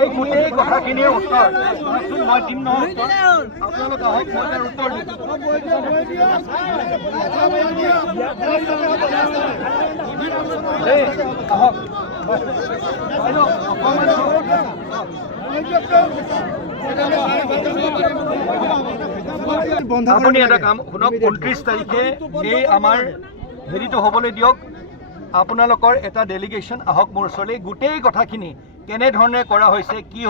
এই গোটেই কথাখিনিৰ উত্তৰ মই দিম নহয় আপোনালোক আহক মই তাৰ উত্তৰ দিম আহক আপুনি এটা কাম শুনক 29 তাৰিখে এই আমাৰ হেৰিটো হ'বলৈ দিয়ক আপোনালোকৰ এটা ডেলিগেশ্যন আহক মোৰ ওচৰলৈ গোটেই কথাখিনি কেনেধৰণে কৰা হৈছে কি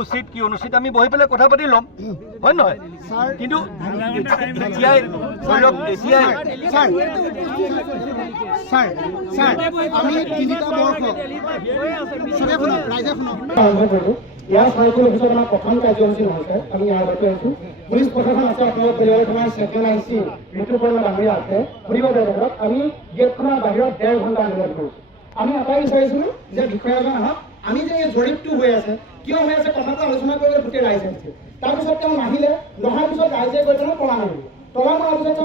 উচিত কি অনুচিত আমি বহি পেলাই কথা পাতি ল'ম হয় নহয় কিন্তু এতিয়াই ধৰি লওক এতিয়াই ইয়াৰ চাৰিকোৰ অফিচত আমাৰ প্ৰথম কাৰ্যসূচী হৈছে আমি ইয়াৰ আগতে আছোঁ পুলিচ প্ৰশাসন আছে আপোনাৰ পৰিয়ালৰ তোমাৰ চেকন আইচি ঋতুপৰ্ণা ডাঙৰীয়া আছে ফুৰিব তেওঁলোকক আমি গেটখনৰ বাহিৰত 1.5 ঘণ্টা আন্দোলন কৰিছোঁ আমি এটাই বিচাৰিছিলোঁ যে বিষয়াজন আহক আমি যে এই জৰীপটো হৈ আছে কিয় হৈ আছে কথাটো আলোচনা কৰিলে গোটেই ৰাইজ আহিছে তাৰপিছত তেওঁ নাহিলে নহাৰ পিছত ৰাইজে গৈ পেলাই তলা মাৰিলে তলা মৰাৰ পিছত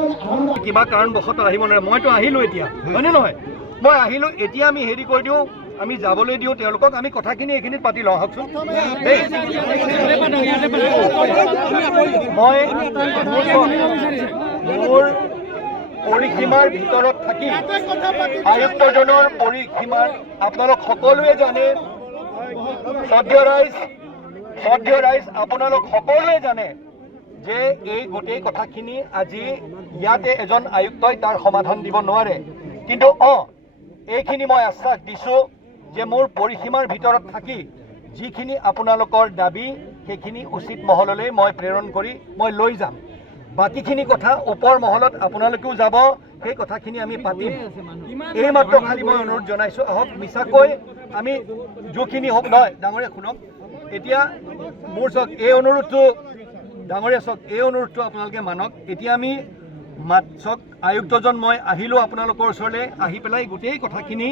কিবা কাৰণবশতঃ আহিব নোৱাৰে মইতো আহিলোঁ এতিয়া হয়নে নহয় মই আহিলোঁ এতিয়া আমি হেৰি কৰি দিওঁ আমি যাবলৈ দিওঁ তেওঁলোকক আমি কথাখিনি এইখিনিত পাতি লওঁ আহকচোন মই মোৰ পৰিসীমাৰ ভিতৰত থাকি আয়ুক্তজনৰ পৰিসীমাৰ আপোনালোক সকলোৱে জানে শ্ৰদ্ধেয় ৰাইজ আপোনালোক সকলোৱে জানে যে এই গোটেই কথাখিনি আজি ইয়াতে এজন আয়ুক্তই তাৰ সমাধান দিব নোৱাৰে কিন্তু এইখিনি মই আশ্বাস দিছোঁ যে মোৰ পৰিসীমাৰ ভিতৰত থাকি যিখিনি আপোনালোকৰ দাবী সেইখিনি উচিত মহললৈ মই প্ৰেৰণ কৰি মই লৈ যাম বাকীখিনি কথা ওপৰ মহলত আপোনালোকেও যাব সেই কথাখিনি আমি পাতিম এই মাত্ৰ খালি মই অনুৰোধ জনাইছোঁ আহক মিছাকৈ আমি যিখিনি হওক নহয় ডাঙৰীয়া শুনক এতিয়া মোৰ চাওক এই অনুৰোধটো ডাঙৰীয়া চাওক এই অনুৰোধটো আপোনালোকে মানক এতিয়া আমি চাওক আয়ুক্তজন মই আহিলোঁ আপোনালোকৰ ওচৰলৈ আহি পেলাই গোটেই কথাখিনি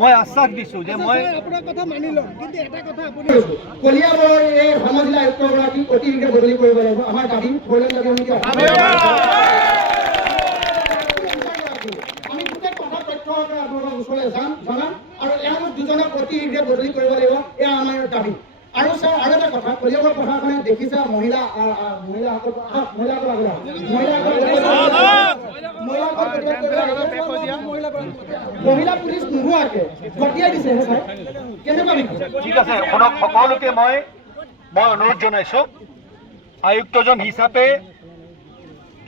মই আশ্বাস দিছোঁ যে মই আপোনাৰ কথা মানি ল'ম কিন্তু এটা কথা আপুনি কলিয়াবৰৰ এই সমজিলা আয়ুক্তগৰাকী অতি শীঘ্ৰে বদলি কৰিব লাগিব আমাৰ দাবী আমি গোটেই কথা তথ্য আপোনালোকৰ ওচৰলৈ জনাম আৰু এওঁলোক দুজনক অতি শীঘ্ৰে বদলি কৰিব লাগিব এয়া আমাৰ দাবী আৰু স্যাৰ আৰু এটা কথা কলিয়াবৰ প্ৰশাসনে দেখিছে মহিলা পুলিচ নোহোৱাকে গতিয়াই দিছে স্যাৰ কেনেকুৱা ঠিক আছে শুনক সকলোকে মই অনুৰোধ জনাইছোঁ আয়ুক্তজন হিচাপে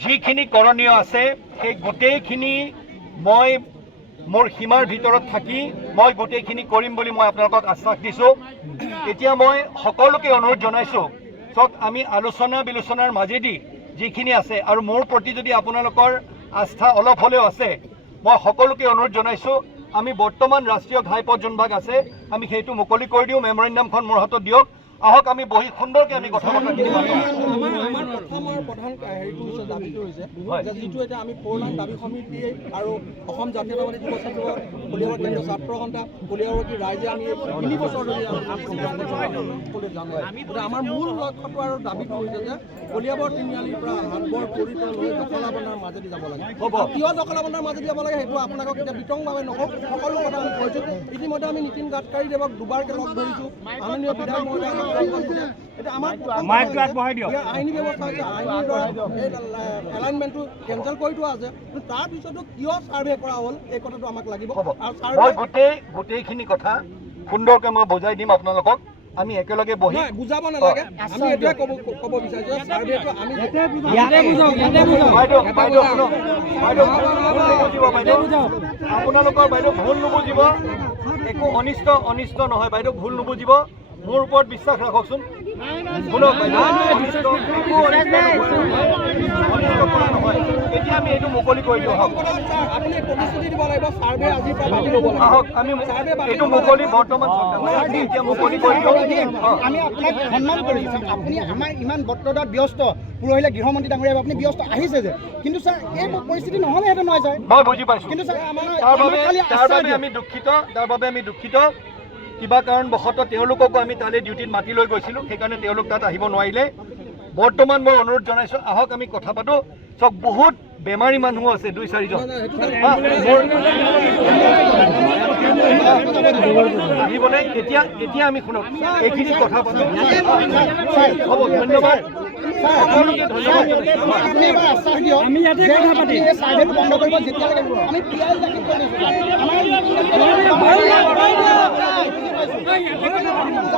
যিখিনি কৰণীয় আছে সেই গোটেইখিনি মই মোৰ সীমাৰ ভিতৰত থাকি মই গোটেইখিনি কৰিম বুলি মই আপোনালোকক আশ্বাস দিছোঁ এতিয়া মই সকলোকে অনুৰোধ জনাইছোঁ চাওক আমি আলোচনা বিলোচনাৰ মাজেদি যিখিনি আছে আৰু মোৰ প্ৰতি যদি আপোনালোকৰ আস্থা অলপ হ'লেও আছে মই সকলোকে অনুৰোধ জনাইছোঁ আমি বৰ্তমান ৰাষ্ট্ৰীয় ঘাইপথ যোনভাগ আছে আমি সেইটো মুকলি কৰি দিওঁ মেমৰেণ্ডামখন মোৰ হাতত দিয়ক আহক আমি বহি সুন্দৰকৈ আমি কথা বতৰাখিনি পাতিম আমাৰ প্ৰধান হেৰিটো হৈছে দাবীটো হৈছে যে যিটো এতিয়া আমি পৌৰনাম দাবী সমিতি আৰু অসম জাতীয়তাবাদী যুৱ সংঘৰ কলিয়াবৰ কেন্দ্ৰীয় ছাত্ৰ সন্থা কলিয়াবৰবাসী ৰাইজে আমি 3 বছৰ ধৰি আমাৰ মূল লক্ষ্যটো আৰু দাবীটো হৈছে যে কলিয়াবৰ তিনিআলিৰ পৰা হাটবৰ পৰিতৰ লৈ দখলাবন্ধাৰ মাজেদি যাব লাগে কিয় দখলাবন্ধাৰ মাজেদি যাব লাগে সেইটো আপোনালোকক এতিয়া বিতংভাৱে নকওঁ সকলো কথা আমি কৈছোঁ ইতিমধ্যে আমি নীতিন গাডকাৰীদেৱক দুবাৰকৈ লগ ধৰিছোঁ মাননীয় বিধায়ক মহোদয় আইনী ব্যৱস্থা হৈছে আইনৰ দ্বাৰা এলাইনমেণ্টটো কেঞ্চেল কৰি থোৱা আছে তাৰপিছতো কিয় ছাৰ্ভে কৰা হ'ল এই কথাটো আমাক লাগিব মই গোটেইখিনি কথা সুন্দৰকৈ মই বুজাই দিম আপোনালোকক আমি একেলগে বহি বুজাব নালাগে আমি এইটোৱে ক'ব বিচাৰিছোঁ ছাৰ্ভেটো আমি আপোনালোকৰ বাইদেউ ভুল নুবুজিব একো অনিষ্ট নহয় বাইদেউ ভুল নুবুজিব মোৰ ওপৰত বিশ্বাস ৰাখকচোন শুনক বাইদেউ নহয় এতিয়া আমি এইটো মুকলি কৰি দিওঁ আহক আমি এইটো মুকলি বৰ্তমান এতিয়া মুকলি কৰি দিওঁ আমি আপোনাক সন্মান কৰিছোঁ আপুনি আমাৰ ইমান বক্তব্যত ব্যস্ত পুৰহিলে গৃহমন্ত্ৰী ডাঙৰীয়া আপুনি ব্যস্ত আহিছে যে কিন্তু ছাৰ এই পৰিস্থিতি নহ'লেহেঁতেন নহয় ছাৰ মই বুজি পাইছোঁ কিন্তু ছাৰ তাৰ বাবে আমি দুখিত কিবা কাৰণবশতঃ তেওঁলোককো আমি তালৈ ডিউটিত মাতি লৈ গৈছিলোঁ সেইকাৰণে তেওঁলোক তাত আহিব নোৱাৰিলে বৰ্তমান মই অনুৰোধ জনাইছোঁ আহক আমি কথা পাতোঁ চাওক বহুত বেমাৰী মানুহ আছে 2-4জন আহিবনে এতিয়া আমি শুনক এইখিনি কথা পাতোঁ হ'ব ধন্যবাদ সকলোকে ধন্যবাদ আপুনি এবাৰ আশ্বাস দিয়ক আমি ইয়াতে কথা পাতি এই চাৰ্ভেটো বন্ধ কৰিব যেতিয়ালৈকে আমি পিয়াই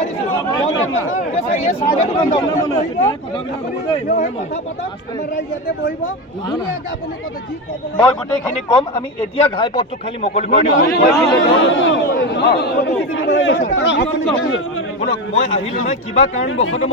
দাখিল কৰি মই গোটেইখিনি কম আমি এতিয়া ঘাইপথটো খালি মুকলি কৰি দিওঁ শুনক মই আহিলোঁ নাই কিবা কাৰণবশতঃ